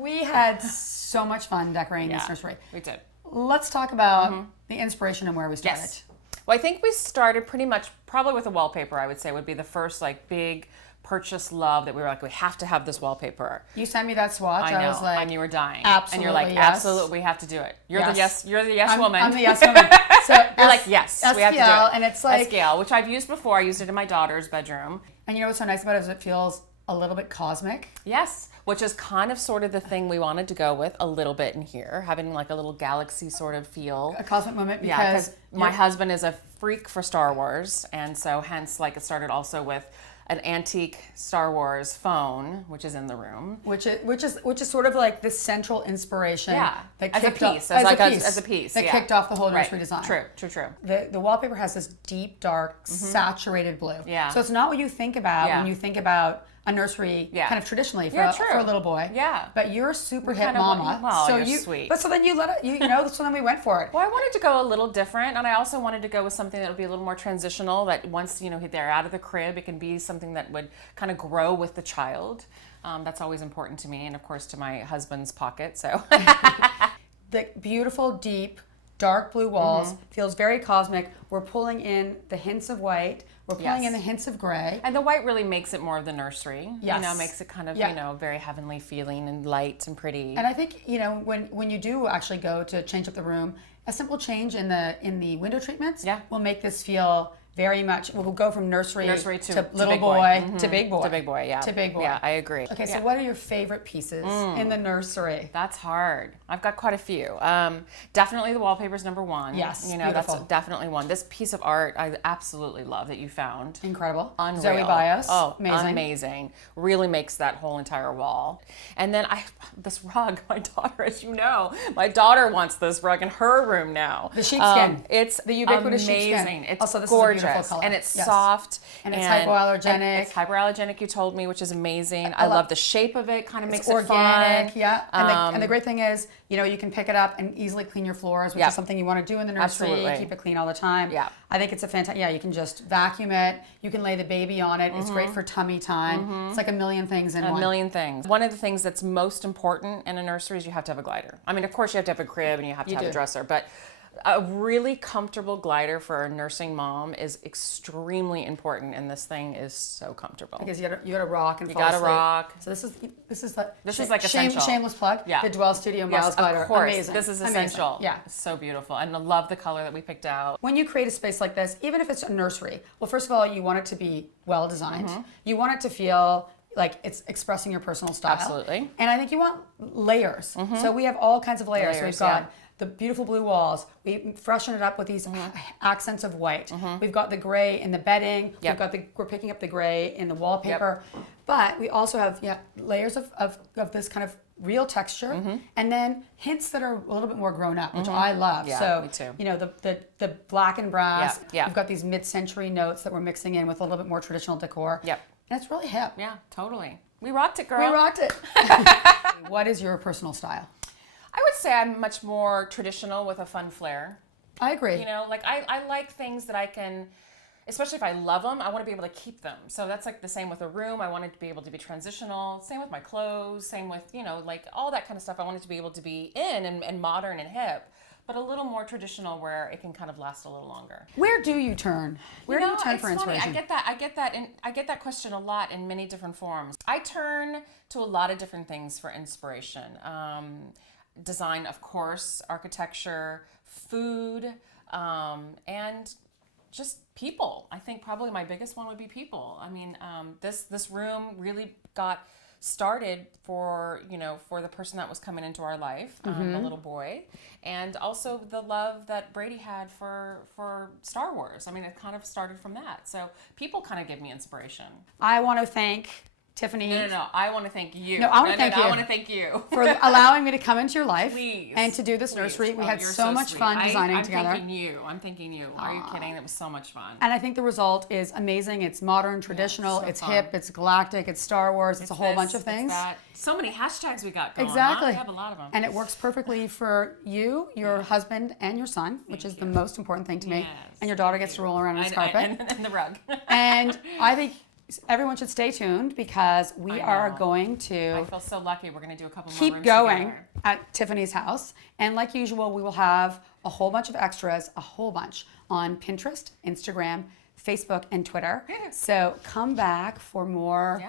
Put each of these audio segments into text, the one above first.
we had so much fun decorating this nursery. We did. Let's talk about the inspiration and where we started. Yes. Well, I think we started pretty much probably with a wallpaper, I would say, would be the first like big purchase love that we were like, we have to have this wallpaper. You sent me that swatch. I know, was like, and you were dying. Absolutely, and you're like, yes. absolutely, we have to do it. You're the yes woman. I'm the yes woman. So you're like, yes, we have to do it. And it's like SPL, which I've used before. I used it in my daughter's bedroom. And you know what's so nice about it is it feels a little bit cosmic. Yes, which is kind of sort of the thing we wanted to go with a little bit in here, having like a little galaxy sort of feel. A cosmic moment because because my husband is a freak for Star Wars, and so hence like it started also with an antique Star Wars phone, which is in the room, which is sort of like the central inspiration. That as a kicked piece, off, as a piece that kicked off the whole nursery design. True. The wallpaper has this deep, dark, saturated blue. Yeah. So it's not what you think about when you think about a nursery kind of traditionally for a little boy. Yeah. But you're a super hip mama. Well, you're sweet. But so then you let it, you know, so then we went for it. Well, I wanted to go a little different, and I also wanted to go with something that would be a little more transitional, that once, you know, they're out of the crib, it can be something that would kind of grow with the child. That's always important to me, and of course to my husband's pocket, so. The beautiful, deep, dark blue walls feels very cosmic. We're pulling in the hints of white. We're pulling in the hints of gray. And the white really makes it more of the nursery. Yes. You know, makes it kind of, you know, very heavenly feeling and light and pretty. And I think, you know, when you do actually go to change up the room, a simple change in the window treatments will make this feel very much, we'll go from nursery to little boy to big boy. To big boy, yeah. To big boy. Yeah, I agree. Okay, so what are your favorite pieces in the nursery? That's hard. I've got quite a few. Definitely the wallpaper's number one. Yes, you know, beautiful. That's definitely one. This piece of art I absolutely love that you found. Incredible. Unreal. Zoe Bios. Oh, amazing. Really makes that whole entire wall. And then this rug, my daughter, as you know, my daughter wants this rug in her room now. The sheepskin. It's the ubiquitous amazing. Sheepskin. It's also, this gorgeous. Is a beautiful color. And it's soft. And it's hypoallergenic. And it's hypoallergenic, you told me, which is amazing. I love the shape of it. Kind of makes it organic, fun. Yeah. And the great thing is, you know, you can pick it up and easily clean your floors, which is something you want to do in the nursery. Absolutely. Keep it clean all the time. Yeah. I think it's a fantastic. Yeah, you can just vacuum it. You can lay the baby on it. It's great for tummy time. It's like a million things in one. A million things. One of the things that's most important in a nursery is you have to have a glider. I mean, of course, you have to have a crib and you have to have a dresser, but a really comfortable glider for a nursing mom is extremely important, and this thing is so comfortable. Because you gotta rock and you fall asleep. You gotta rock. So this is like essential. Shameless plug. Yeah. The Dwell Studio Miles glider. Of course. Amazing. This is Amazing. essential. Yeah. It's so beautiful, and I love the color that we picked out. When you create a space like this, even if it's a nursery, well, first of all, you want it to be well designed. You want it to feel like it's expressing your personal style. Absolutely. And I think you want layers. So we have all kinds of layers. We've got the beautiful blue walls. We freshen it up with these accents of white. We've got the gray in the bedding. We're picking up the gray in the wallpaper. But we also have layers of this kind of real texture, and then hints that are a little bit more grown up, which I love. Yeah, so me too. you know, the black and brass. Yeah. We've got these mid-century notes that we're mixing in with a little bit more traditional decor. Yep. And it's really hip. Yeah, totally. We rocked it, girl. We rocked it. What is your personal style? I would say I'm much more traditional with a fun flair. I agree. You know, like I like things that I can, especially if I love them, I want to be able to keep them. So that's like the same with a room. I want it to be able to be transitional. Same with my clothes. Same with, you know, like all that kind of stuff. I want it to be able to be in and modern and hip, but a little more traditional where it can kind of last a little longer. Where do you turn? Where do you turn for inspiration? Funny. I get that question a lot in many different forms. I turn to a lot of different things for inspiration. Design, of course, architecture, food, and just people. I think probably my biggest one would be people. I mean, this room really got started for the person that was coming into our life, the little boy, and also the love that Brady had for Star Wars. I mean, it kind of started from that. So people kind of give me inspiration. I want to thank Tiffani. No. I want to thank you. No, I want to thank you. I want to thank you for allowing me to come into your life. Please. And to do this nursery. We had so much sweet. fun designing together. I'm thanking you. Are you kidding? It was so much fun. And I think the result is amazing. It's modern, traditional, it's fun. Hip, it's galactic, it's Star Wars, it's a whole bunch of things. So many hashtags we got going on. Exactly. We have a lot of them. And it works perfectly for you, your husband, and your son, which is the most important thing to me. And your daughter gets to roll around on this carpet. And the rug. And I think everyone should stay tuned because we are going I to feel so lucky. We're going to do a couple more keep rooms going together. at Tiffani's house. And like usual, we will have a whole bunch of extras, a whole bunch on Pinterest, Instagram, Facebook, and Twitter. So come back for more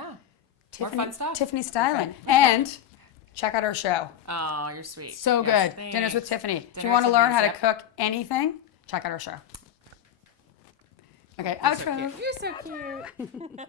more fun stuff. Tiffani styling. And check out our show. Oh, you're sweet. So Yes, good. Dinners with thanks. Tiffani. If you Dinner want to with learn how Tiffany, to cook anything, check out our show. Okay, outro. You're so cute.